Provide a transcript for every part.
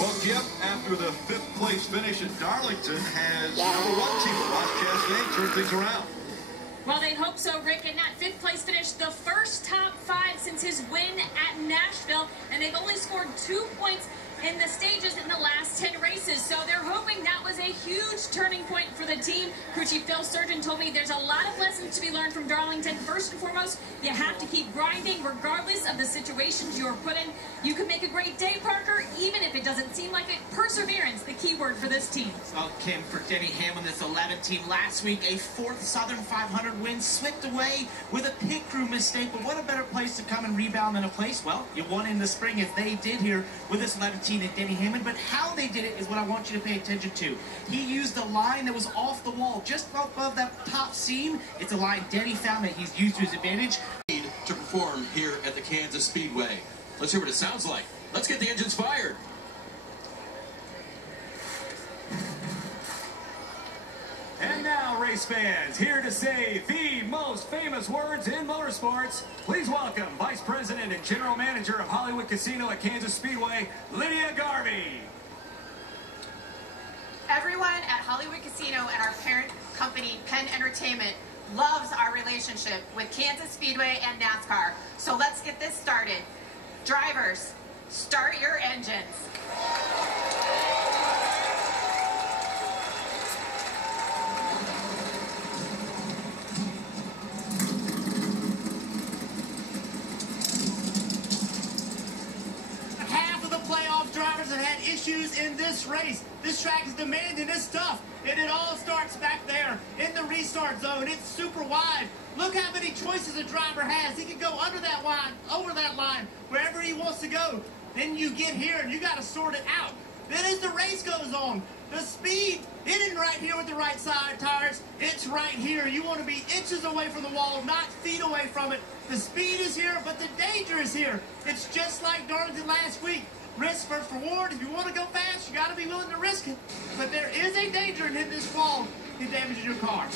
Well, Jeff, after the 5th place finish at Darlington, has number 1 team of Ross Chastain turned things around? Well, they hope so, Rick. In that 5th place finish, the first top 5 since his win at Nashville, and they've only scored 2 points in the stages in the last 10 races. So they're hoping that was a huge turning point for the team. Crew Chief Phil Sturgeon told me there's a lot of lessons to be learned from Darlington. First and foremost, you have to keep grinding regardless of the situations you're put in. You can make a great day, Parker, even if it doesn't seem like it. Perseverance, the key word for this team. Well, Kim, for Denny Hamlin, this 11 team last week, a 4th Southern 500 win slipped away with a pit crew mistake. But what a better place to come and rebound than a place, well, you won in the spring as they did here with this 11 team at Denny Hamlin. But how they did it is what I want you to pay attention to. He used a line that was off the wall, just above that top seam. It's a line Denny found that he's used to his advantage. To perform here at the Kansas Speedway. Let's hear what it sounds like. Let's get the engines fired. And now, race fans, here to say the most famous words in motorsports, please welcome Vice President and General Manager of Hollywood Casino at Kansas Speedway, Lydia Garvey. Everyone at Hollywood Casino and our parent company, Penn Entertainment, loves our relationship with Kansas Speedway and NASCAR. So let's get this started. Drivers, start your engines. Half of the playoff drivers have had issues in this race. This track is demanding this stuff, and it all starts back there in the restart zone. It's super wide. Look how many choices a driver has. He can go under that line, over that line, wherever he wants to go. Then you get here and you got to sort it out. Then as the race goes on, the speed isn't right here with the right side tires. It's right here. You want to be inches away from the wall, not feet away from it. The speed is here, but the danger is here. It's just like Darlington last week. Risk for reward. If you want to go fast, you got to be willing to risk it. But there is a danger in hitting this wall. It damages your car.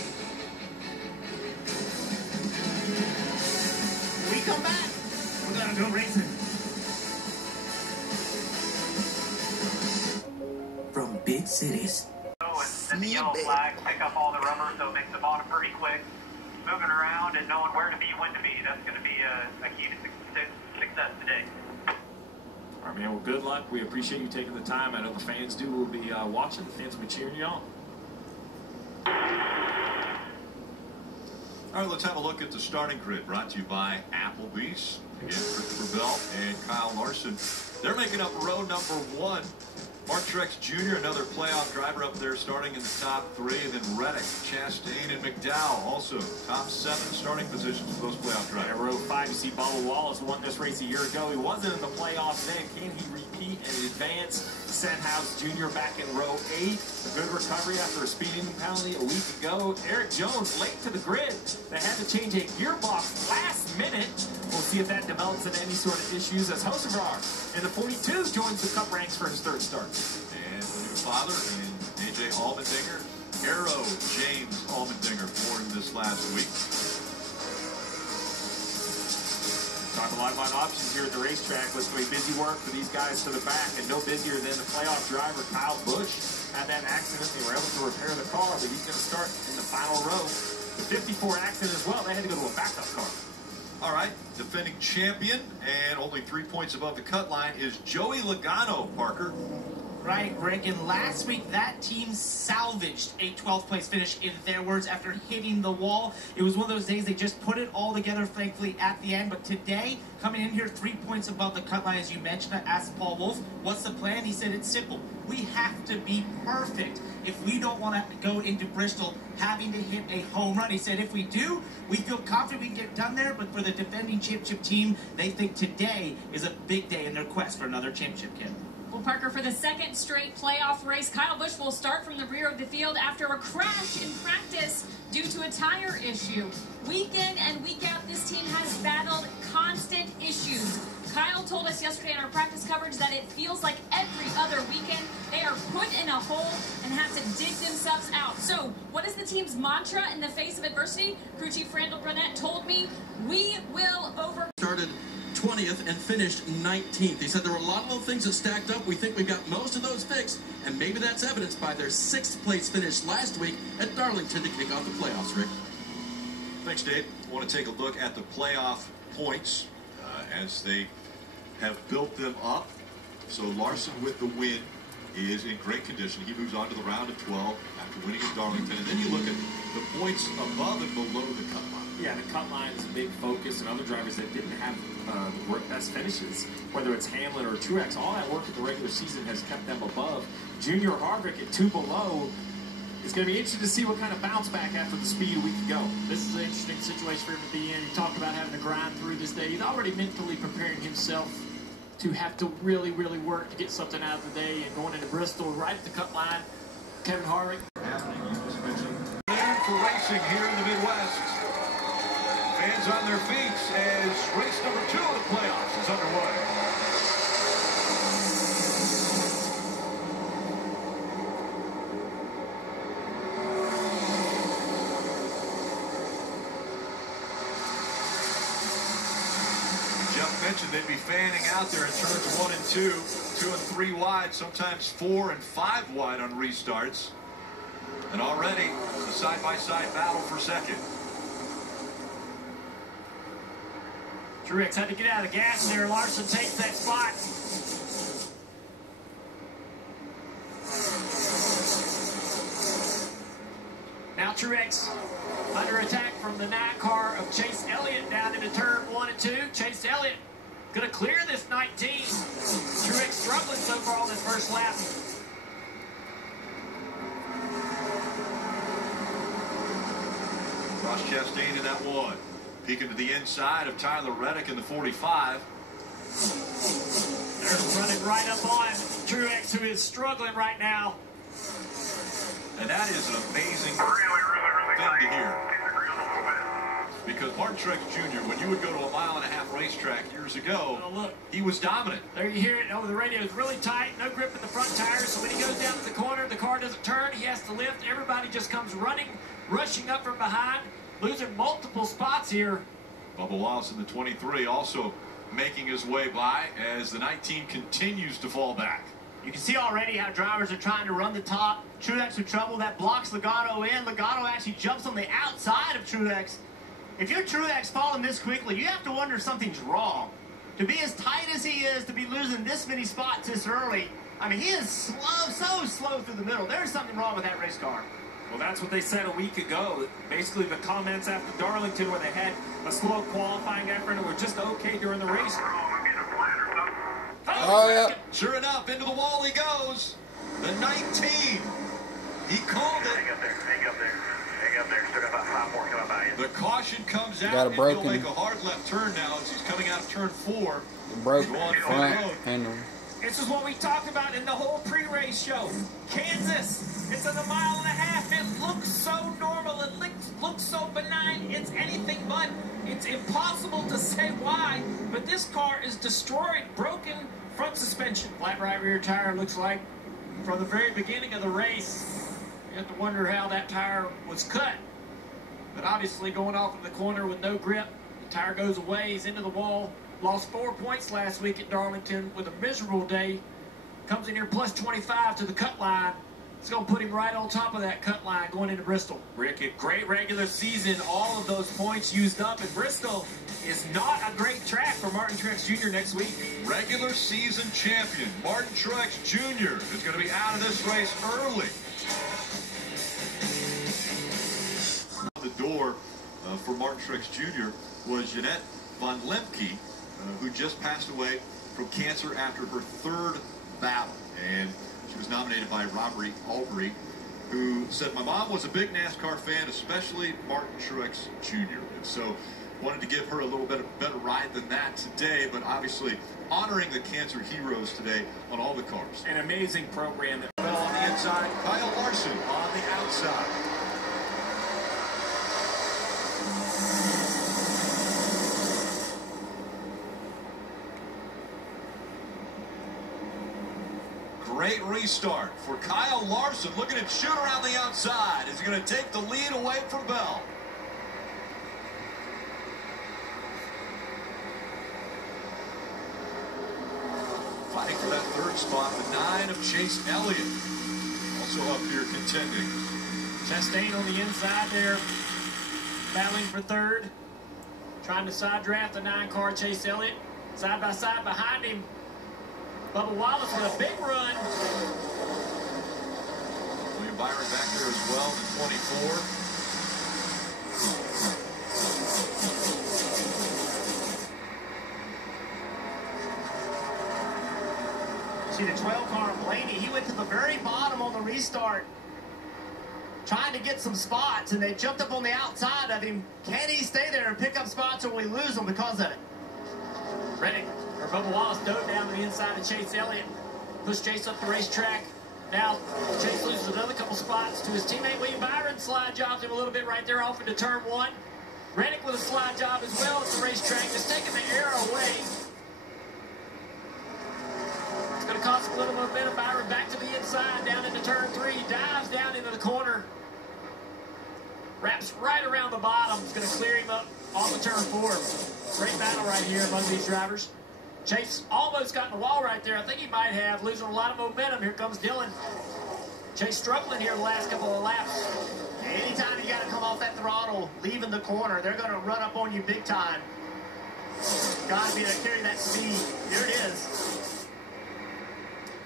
When we come back, we're going to go racing. From big cities. And the yellow flag, pick up all the rubber, so it makes the bottom pretty quick. Moving around and knowing where to be, when to be, that's going to be a key to success today. All right, man, well, good luck. We appreciate you taking the time. I know the fans do. We'll be watching. The fans will be cheering you on. All right, let's have a look at the starting grid brought to you by Applebee's. Again, Christopher Bell and Kyle Larson. They're making up row number 1. Mark Truex Jr., another playoff driver up there starting in the top 3. And then Reddick, Chastain, and McDowell also top 7 starting positions for those playoff drivers. At row 5, you see Bubba Wallace won this race a year ago. He wasn't in the playoffs then. Can he repeat and advance? Senhouse Jr. back in row 8. A good recovery after a speeding penalty a week ago. Eric Jones late to the grid. They had to change a gearbox last minute. We'll see if that develops into any sort of issues as Hocevar in the 42 joins the Cup ranks for his 3rd start. And the new father and A.J. Allmendinger, Arrow James Allmendinger, born this last week. Talk a lot about options here at the racetrack. Let's go busy work for these guys to the back, and no busier than the playoff driver Kyle Busch. Had that accident. They were able to repair the car, but he's going to start in the final row. The 54 accident as well. They had to go to a backup car. All right, defending champion and only 3 points above the cut line is Joey Logano, Parker. Right, Rick, and last week that team salvaged a 12th place finish in their words after hitting the wall. It was one of those days they just put it all together, thankfully, at the end. But today, coming in here 3 points above the cut line, as you mentioned, I asked Paul Wolf, what's the plan? He said it's simple. We have to be perfect if we don't want to go into Bristol having to hit a home run. He said if we do, we feel confident we can get done there. But for the defending championship team, they think today is a big day in their quest for another championship, Kim. Well, Parker, for the 2nd straight playoff race, Kyle Busch will start from the rear of the field after a crash in practice due to a tire issue. Week in and week out, this team has battled constant issues. Kyle told us yesterday in our practice coverage that it feels like every other weekend they are put in a hole and have to dig themselves out. So, what is the team's mantra in the face of adversity? Crew Chief Randall Burnett told me, we will over... Started 20 20th and finished 19th. He said there were a lot of little things that stacked up. We think we've got most of those fixed, and maybe that's evidenced by their 6th place finish last week at Darlington to kick off the playoffs, Rick. Thanks, Dave. I want to take a look at the playoff points as they have built them up. So Larson with the win is in great condition. He moves on to the round of 12 after winning at Darlington. And then you look at the points above and below the cut line. Yeah, the cut line is a big focus, and other drivers that didn't have the best finishes, whether it's Hamlin or Truex, all that work in the regular season has kept them above. Junior Hardwick at 2 below. It's going to be interesting to see what kind of bounce back after the speed a week ago. This is an interesting situation for him to be in. He talked about having to grind through this day. He's already mentally preparing himself to have to really, really work to get something out of the day, and going into Bristol right at the cut line. Kevin Harvick. For racing here in the Midwest. Fans on their feet as race number 2 of the playoffs is underway. Jeff mentioned they'd be fanning out there in turns 1 and 2, 2 and 3 wide, sometimes 4 and 5 wide on restarts. And already a side-by-side battle for second. Truex had to get out of the gas there. Larson takes that spot. Now Truex under attack from the Nascar of Chase Elliott down into turn 1 and 2. Chase Elliott gonna clear this 19. Truex struggling so far on this first lap. Ross Chastain in that one. Peeking to the inside of Tyler Reddick in the 45. They're running right up on Truex, who is struggling right now. And that is an amazing thing to hear. Because Martin Truex Jr., when you would go to a 1.5-mile racetrack years ago, he was dominant. There you hear it over the radio. It's really tight, no grip in the front tires. So when he goes down to the corner, the car doesn't turn. He has to lift. Everybody just comes running, rushing up from behind, losing multiple spots here. Bubba Wallace in the 23 also making his way by as the 19 continues to fall back. You can see already how drivers are trying to run the top. Truex in trouble. That blocks Logano in. Logano actually jumps on the outside of Truex. If you're Truex falling this quickly, you have to wonder if something's wrong. To be as tight as he is, to be losing this many spots this early, I mean, he is slow, so slow through the middle. There's something wrong with that race car. Well, that's what they said a week ago. Basically, the comments after Darlington, where they had a slow qualifying effort and were just okay during the race. Oh, yeah. Sure enough, into the wall he goes. The 19. He called it. Hang up there. Hang up there. Hang up there. Still got about 5 more coming by you. The caution comes out, Got a and broken. he'll make a hard left turn now as he's coming out of turn 4. Broke Go on front pit road. handle. This is what we talked about in the whole pre-race show. Kansas, it's in 1.5 miles. It looks so normal. It looks so benign. It's anything but. It's impossible to say why, but this car is destroyed, broken front suspension. Flat right rear tire looks like from the very beginning of the race. You have to wonder how that tire was cut. But obviously going off in the corner with no grip, the tire goes away, he's into the wall. Lost 4 points last week at Darlington with a miserable day. Comes in here plus 25 to the cut line. It's going to put him right on top of that cut line going into Bristol. Rick, a great regular season. All of those points used up, and Bristol is not a great track for Martin Truex Jr. next week. Regular season champion Martin Truex Jr. is going to be out of this race early. The door for Martin Truex Jr. was Jeanette Von Lemke, who just passed away from cancer after her 3rd battle. And she was nominated by Robert Albury, who said, "My mom was a big NASCAR fan, especially Martin Truex Jr." And so wanted to give her a little bit of better ride than that today, but obviously honoring the cancer heroes today on all the cars. An amazing program. Bell on the inside, Kyle Larson on the outside. Great restart for Kyle Larson. Look at him shoot around the outside. Is he going to take the lead away from Bell? third spot. The 9 of Chase Elliott also up here contending. Chastain on the inside there, battling for third. Trying to side draft the 9 car, Chase Elliott. Side by side behind him, Bubba Wallace with a big run. William Byron back there as well, the 24. See the 12 car, Blaney, he went to the very bottom on the restart, trying to get some spots, and they jumped up on the outside of him. Can he stay there and pick up spots, or will we lose them because of it? Reddick, or Bubba Wallace, dove down to the inside of Chase Elliott. Pushed Chase up the racetrack. Now, Chase loses another couple spots to his teammate William Byron. Slide jobs him a little bit right there off into turn 1. Reddick with a slide job as well at the racetrack, just taking the air away. It's going to cost a little momentum. Byron back to the inside, down into turn 3. Dives down into the corner. Wraps right around the bottom. It's going to clear him up off of turn 4. Great battle right here among these drivers. Chase almost got in the wall right there. I think he might have, losing a lot of momentum. Here comes Dillon. Chase struggling here the last couple of laps. Anytime you got to come off that throttle, leaving the corner, they're going to run up on you big time. Got to be able to carry that speed. Here it is.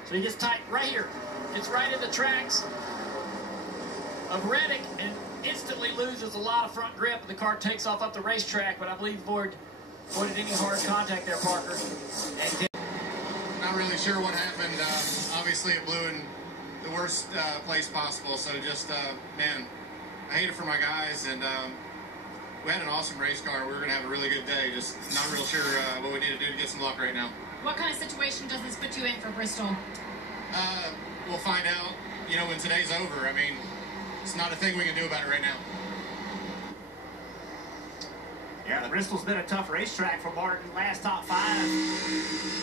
So he gets tight right here. Gets right in the tracks of Reddick and instantly loses a lot of front grip. The car takes off up the racetrack, but I believe avoided any hard contact there, Parker. Not really sure what happened. Obviously, it blew in the worst place possible. So just, man, I hate it for my guys. And we had an awesome race car. We were going to have a really good day. Just not real sure what we need to do to get some luck right now. What kind of situation does this put you in for Bristol? We'll find out, you know, when today's over. I mean, it's not a thing we can do about it right now. Yeah, the Bristol's been a tough racetrack for Martin. Last top 5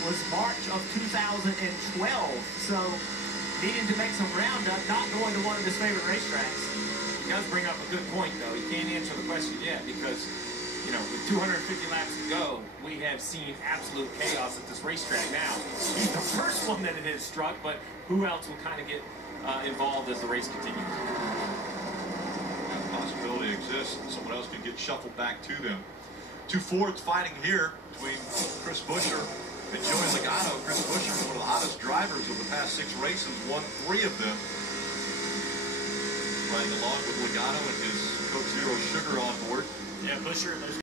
was March of 2012. So, needing to make some ground up, not going to one of his favorite racetracks. He does bring up a good point, though. He can't answer the question yet because, you know, with 250 laps to go, we have seen absolute chaos at this racetrack now. He's the first one that it has struck, but who else will kind of get involved as the race continues? That possibility exists. Someone else could get shuffled back to them. 2 Fords fighting here between Chris Buescher and Joey Logano. Chris Buescher is one of the hottest drivers of the past 6 races, won 3 of them. Riding along with Logano and his Coke Zero Sugar on board. Yeah, Buescher,